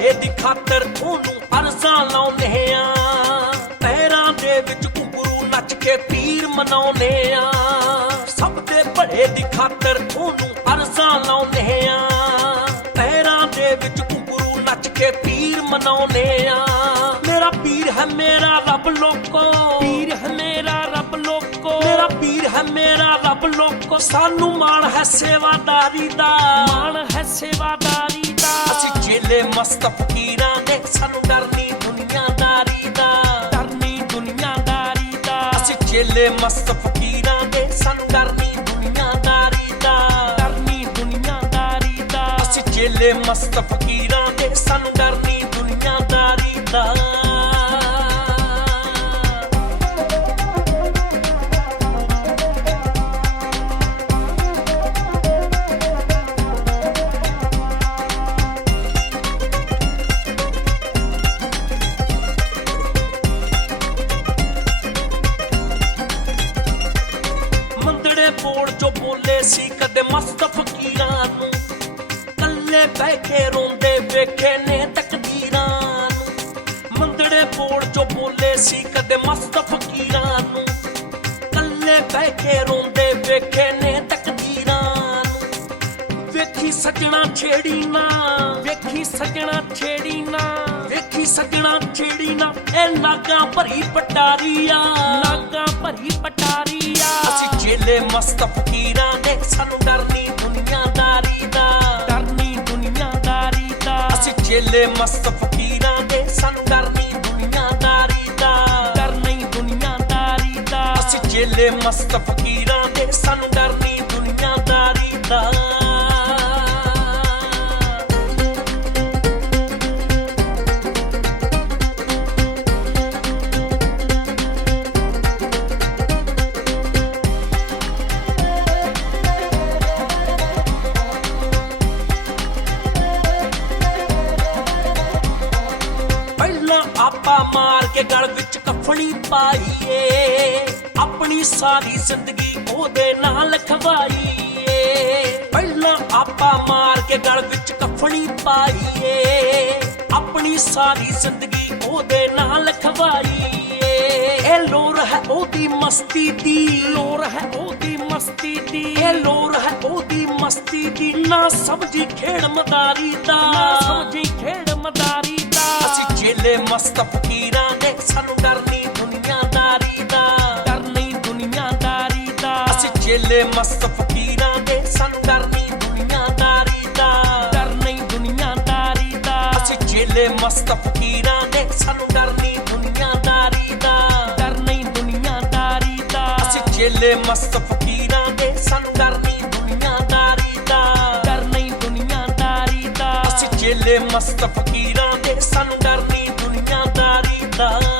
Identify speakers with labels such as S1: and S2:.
S1: ਭਲੇ ਦੀ ਖਾਤਰ ਉਹਨੂੰ ਅਰਜ਼ਾਂ ਲਾਉਂਦੇ ਆ ਪੈਰਾਂ ਦੇ ਵਿੱਚ ਘੁੰਗਰੂ ਨੱਚ ਕੇ ਪੀਰ ਮਨਾਉਂਦੇ ਆ ਸਭ ਦੇ ਭਲੇ ਦੀ ਖਾਤਰ ਉਹਨੂੰ ਅਰਜ਼ਾਂ ਲਾਉਂਦੇ ਆ ਪੈਰਾਂ ਦੇ ਵਿੱਚ ਘੁੰਗਰੂ ਨੱਚ ਕੇ ਪੀਰ ਮਨਾਉਂਦੇ ਆ ਮੇਰਾ ਰੱਬ ਲੋਕੋ ਸਾਨੂੰ ਮਾਣ ਹੈ ਸੇਵਾਦਾਰੀ ਦਾ। ਮਾਣ ਹੈ ਸੇਵਾਦਾਰੀ ਦਾ। ਅਸੀਂ ਚੇਲੇ ਮਸਤ ਫਕੀਰਾਂ ਦੇ ਸਾਨੂੰ ਡਰ ਨਹੀਂ ਦੁਨੀਆਦਾਰੀ ਦਾ। ਡਰ ਨਹੀਂ ਦੁਨੀਆਦਾਰੀ ਦਾ। ਅਸੀਂ ਚੇਲੇ ਮਸਤ ਫਕੀਰਾਂ ਦੇ ਸਾਨੂੰ ਡਰ ਨਹੀਂ ਦੁਨੀਆਦਾਰੀ ਦਾ। ਡਰ ਨਹੀਂ ਦੁਨੀਆਦਾਰੀ ਦਾ। ਅਸੀਂ ਚੇਲੇ ਮਸਤ ਫਕੀਰਾਂ ਦੇ ਸਾਨੂੰ ਜੋ ਬੋਲੇ ਸੀ, ਕਦੇ ਮਸਤ ਫਕੀਰਾਂ ਨੂੰ। ਕੱਲੇ ਬਹਿ ਕੇ ਰੋਂਦੇ ਵੇਖੇ ਨੇ ਤਕਦੀਰਾਂ ਨੂੰ। ਮੰਦੜੇ ਬੋੜ ਜੋ ਬੋਲੇ ਸੀ, ਕਦੇ ਮਸਤ ਵੇਖੀ ਸਜਣਾ ਛੇੜੀ ਨਾ, ਵੇਖੀ ਸਜਣਾ ਛੇੜੀ ਨਾ, ਵੇਖੀ ਸਜਣਾ ਛੇੜੀ ਨਾ, ਇਹ ਨਾਗਾ ਭਰੀ ਪਟਾਰੀਆ, ਨਾਗਾ ਭਰੀ ਪਟਾਰੀਆ। ਅਸੀਂ ਚੇਲੇ ਮਸਤ ਫਕੀਰਾਂ ਨੇ, ਸਾਨੂੰ ਡਰ ਨਹੀਂ ਦੁਨੀਆਦਾਰੀ ਦਾ ਡਰ ਦੁਨੀਆਦਾਰੀ ਦਾ। ਅਸੀਂ ਚੇਲੇ ਮਸਤ ਫਕੀਰਾਂ ਦੇ ਸਾਨੂੰ ਡਰ ਨਹੀਂ ਦੁਨੀਆਦਾਰੀ ਦਾ ਡਰ ਨਹੀਂ ਦੁਨੀਆਦਾਰੀ ਦਾ। ਅਸੀਂ ਚੇਲੇ ਮਸਤ ਫਕੀਰਾਂ ਪਹਿਲਾਂ ਆਪਾ ਮਾਰ ਕੇ ਗਲ ਵਿੱਚ ਕਫਣੀ ਪਾਈਏ। ਆਪਣੀ ਸਾਰੀ ਜ਼ਿੰਦਗੀ ਉਹਦੇ ਨਾਲ ਖਵਾਈਏ। ਪਹਿਲਾਂ ਆਪਾ ਮਾਰ ਕੇ ਗਲ ਵਿੱਚ ਕਫਣੀ ਪਾਈਏ। ਆਪਣੀ ਸਾਰੀ ਜ਼ਿੰਦਗੀ ਉਹਦੇ ਨਾਲ ਖਵਾਈਏ। ਇਹ ਲੋਰ ਹੈ ਉਹਦੀ ਮਸਤੀ ਦੀ ਲੋਰ ਹੈ ਉਹਦੀ ਮਸਤੀ ਦੀ। ਇਹ ਲੋਰ ਹੈ ਉਹਦੀ ਮਸਤੀ ਦੀ, ਨਾ ਸਮਝੀ ਖੇਡ ਮਦਾਰੀ ਦਾ। ਅਸੀਂ ਮਸਤ ਫਕੀਰਾਂ ਨੇ ਸਾਨੂੰ ਡਰ ਨਹੀਂ ਦੁਨੀਆਦਾਰੀ ਦਾ ਡਰ ਨਹੀਂ ਦੁਨੀਆਦਾਰੀ ਦਾ। ਅਸੀਂ ਚੇਲੇ ਮਸਤ ਫਕੀਰਾਂ ਦੇ ਸਾਨੂੰ ਡਰ ਨਹੀਂ ਦੁਨੀਆਦਾਰੀ ਦਾ ਡਰ ਨਹੀਂ ਦੁਨੀਆਦਾਰੀ ਦਾ। ਅਸੀਂ ਚੇਲੇ ਮਸਤ ਫਕੀਰਾਂ ਦੇ ਸਾਨੂੰ ਡਰ ਨਹੀਂ ਦੁਨੀਆਦਾਰੀ ਦਾ ਡਰ ਨਹੀਂ ਦੁਨੀਆਦਾਰੀ ਦਾ। ਅਸੀਂ ਚੇਲੇ ਮਸਤ ਫਕੀਰਾਂ ਦੇ ਸਾਨੂੰ ਡਰ ਨਹੀਂ ਦੁਨੀਆਦਾਰੀ ਦਾ ਡਰ ਨਹੀਂ ਦੁਨੀਆਦਾਰੀ ਦਾ। ਅਸੀਂ ਚੇਲੇ ਮਸਤ ਫਕੀਰਾਂ ਦੇ ਸਾਨੂੰ ਡਰ ਨਹੀਂ ਦੁਨੀਆਦਾਰੀ ਦਾ